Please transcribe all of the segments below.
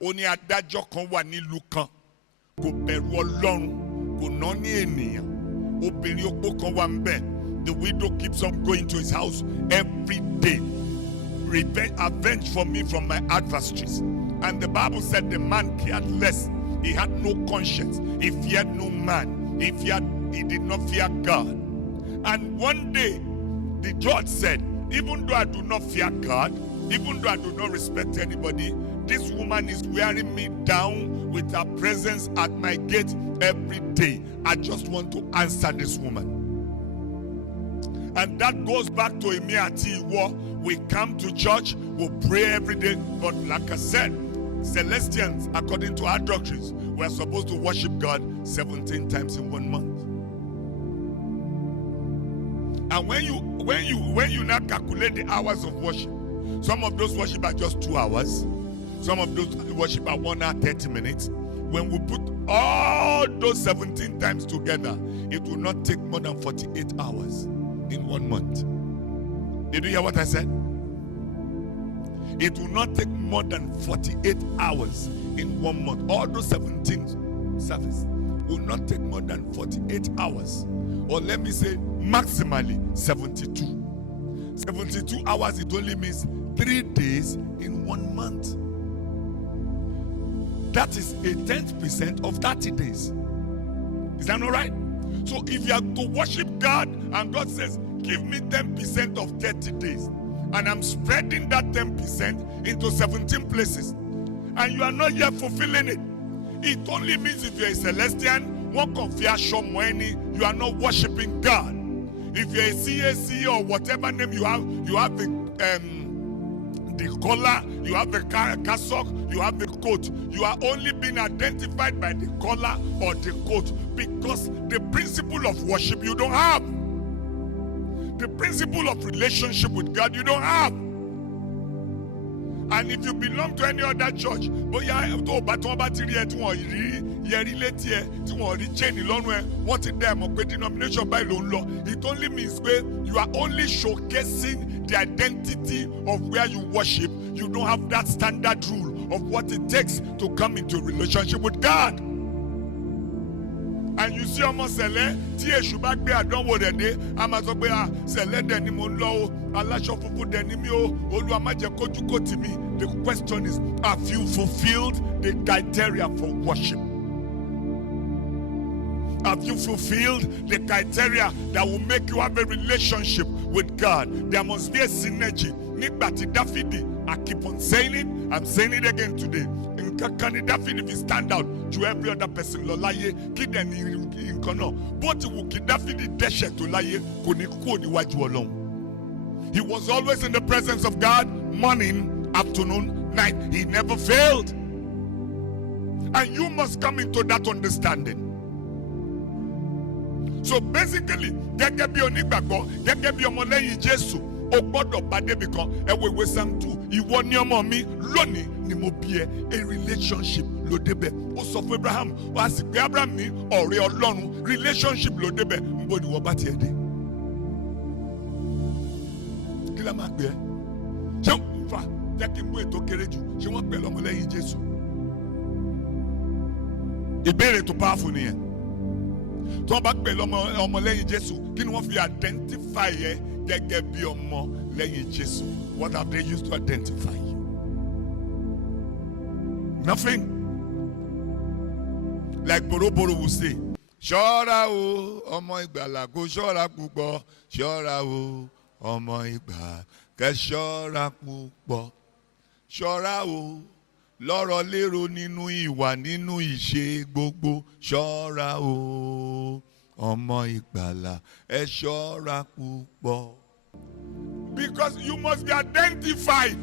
ó ní adájọ́ kan wà nílùú kan kò bẹ̀rù Ọlọ́run kò ná ní ènìyàn obìnrin opó kan wà ńbẹ̀. The widow keeps on going to his house every day. Avenge for me from my adversaries. And the Bible said the man cared less. He had no conscience. He feared no man. He did not fear God. And one day, the judge said, even though I do not fear God, even though I do not respect anybody, this woman is wearing me down with her presence at my gate every day. I just want to answer this woman. And that goes back to Emi ati Iwo. We come to church, we pray every day, but like I said, Celestians, according to our doctrines, we are supposed to worship God 17 times in 1 month. And when you now calculate the hours of worship, some of those worship are just 2 hours, some of those worship are 1 hour 30 minutes. When we put all those 17 times together, it will not take more than 48 hours in 1 month. Did you hear what I said? It will not take more than 48 hours in 1 month. All those 17 service will not take more than 48 hours. Or let me say maximally 72. 72 hours, it only means 3 days in 1 month. That is a 10% of 30 days. Is that not right? So if you are to worship God and God says, give me 10% of 30 days, and I'm spreading that 10% into 17 places, and you are not yet fulfilling it, it only means if you're a Celestian, you are not worshiping God. If you're a CAC or whatever name you have the collar, you have the cassock, you have the coat. You are only being identified by the collar or the coat because the principle of worship you don't have. The principle of relationship with God you don't have. And if you belong to any other church, it only means you are only showcasing the identity of where you worship. You don't have that standard rule of what it takes to come into a relationship with God. And you see almost Sele, Tia Shubak be a don't worry, Amazobea, Sele Denimon Low, Alasha Fufu Denimio, Oluamaja Kotuko to me. The question is, have you fulfilled the criteria for worship? Have you fulfilled the criteria that will make you have a relationship with God? There must be a synergy. I keep on saying it. I'm saying it again today. If you stand out to every other person, both he was always in the presence of God, morning, afternoon, night. He never failed. And you must come into that understanding. So basically, gẹ́gẹ́ bí onígbàgbọ́, gẹ́gẹ́ bí ọmọlẹ́yìn Jésù, o gbọ́dọ̀ bá débi kan, ẹ̀wẹ̀wẹ̀ Psalm 2, ìwọ ni ọmọ mi, lónìí ni mo bí ẹ, a relationship ló débẹ̀. Ó sọ fún Abraham, wá sí pé Abraham ní ọ̀rẹ́ Ọlọ́run, relationship ló débẹ̀, níbo ni wọ́n bá tiẹ̀ dé? Kí la máa gbé ẹ? Ṣé ń fa jẹ́ kí n mú ètò kéré jù? Ṣé wọ́n pẹ̀lú ọmọlẹ́yìn Jésù? Ìbéèrè tó powerful nìyẹn. Tí wọ́n bá pẹ̀lú ọmọlẹ́yìn Jésù, kí ni wọ́n fi identify ẹ gẹ́gẹ́ bí ọmọlẹ́yìn Jésù? What have they used to identify you? Nothing. Like Boroboro will say, ṣọ́ra o, ọmọ ìgbàlà kò ṣọ́ra púpọ̀, ṣọ́ra o, ọmọ ìgbàlà kẹ́ ṣọ́ra púpọ̀, ṣọ́ra o. Lọ́rọ̀ lérò nínú ìwà nínú ìṣe gbogbo, ṣọ́ra o, ọmọ ìgbàlà ẹ ṣọ́ra púpọ̀. Because you must be identified.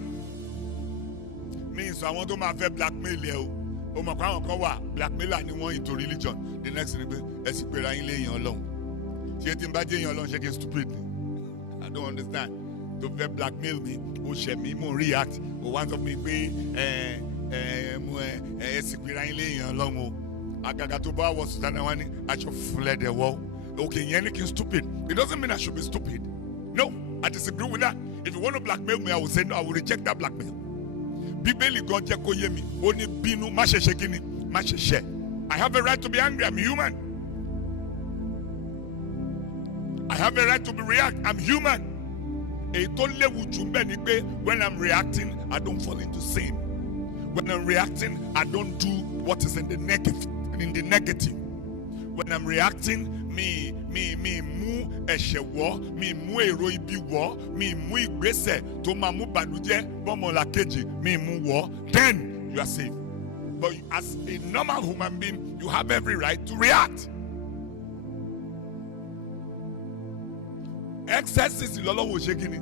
Means àwọn tó máa fẹ́ blackmail ẹ o. O mọ̀ pé àwọn kan wà blackmailer ni wọ́n into religion. The next thing pé ẹ sì pera yín léèyàn Ọlọ́run. Ṣé tí n bá jẹ́ èèyàn Ọlọ́run ṣé kí n stupid ni? I don't understand. Tó fẹ́ blackmail mi, o ṣẹ̀ mí, mo react. O wá sọ fún mi pé okay, you're stupid. It doesn't mean I should be stupid. No, I disagree with that. If you want to blackmail me, I will say no, I will reject that blackmail. Bíbélì gan jẹ́ kó yé mi. Ó ní bínú má ṣe ṣe kíni, má ṣe ṣẹ̀. I have a right to be angry. I'm human. I have a right to be react. I'm human. Èyí tó léwu jù mbẹ̀ ni pé when I'm reacting, I don't fall into sin. When I'm reacting, I don't do what is in the negative. When I'm reacting, me mú ẹ̀ṣẹ̀ wọ́, mi mú èrò ibi wọ́, mi mú ìgbésẹ̀ tó máa mú bànújẹ́ bọ́mọlàkejì, mi mú wọ́. Then you are safe. But as a normal human being, you have every right to react. Excesses lọ́lọ́wọ́ ṣe kí ni?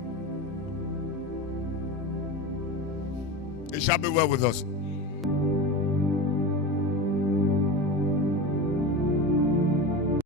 It shall be well with us.